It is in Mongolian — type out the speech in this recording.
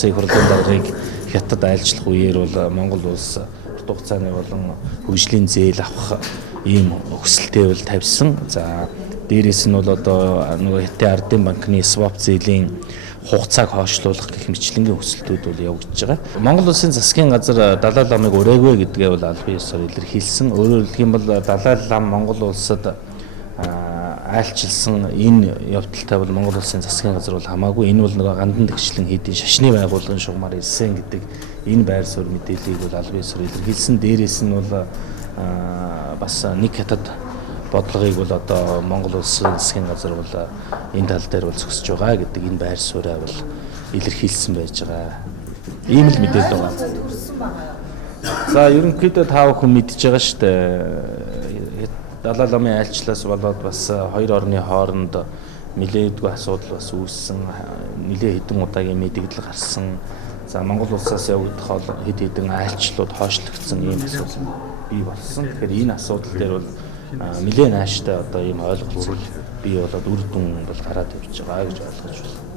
улсын хурлын даргыг хятад айлчлах үеэр бол Монгол улс урт хугацааны болон хөгжлийн зээл авах ийм өсөлтөө бол тавьсан. За дээрээс нь бол одоо нөгөө Хятадын ардын банкны swap зээлийн хугацааг хойшлуулах гэх мэтлэнгийн өсөлтүүд бол явагдаж байгаа. Монгол улсын засгийн газар Далай ламыг ураагүй гэдгээ бол албан ёсоор илэрхийлсэн. Өөрөөр хэлэх юм бол Далай лам Монгол улсад айлчилсан энэ явдалтай бол Монгол улсын засгийн газар бол хамаагүй. Энэ бол нөгөө гандан тэгшлэн хийдийн шашны байгууллагын шугамар ирсэн гэдэг энэ байр суурь мэдээллийг бол албан ёсоор илэрхийлсэн. Дээрээс нь бол бас нэг хятад бодлогыг бол одоо Монгол улсын засгийн газар бол энэ тал дээр бол зогсож байгаа гэдэг энэ байр сууриа бол илэрхийлсэн байж байгаа. Ийм л мэдээлэл байгаа. За ерөнхийдөө тав хүн мэдж байгаа шүү дээ. Далай ламын айлчлаас болоод бас хоёр орны хооронд нэлээдгүй асуудал бас үүссэн. Нэлээ хэдэн удаагийн мэдээлэл гарсан. За Монгол улсаас явагдах хэд хэдэн айлчлууд хойшлогдсон ийм асуудал бий болсон. Тэгэхээр энэ асуудал дээр бол нэлээд нааштай одоо ийм ойлголцол бий болоод үр дүн бол гараад ирж байгаа гэж ойлгож байна.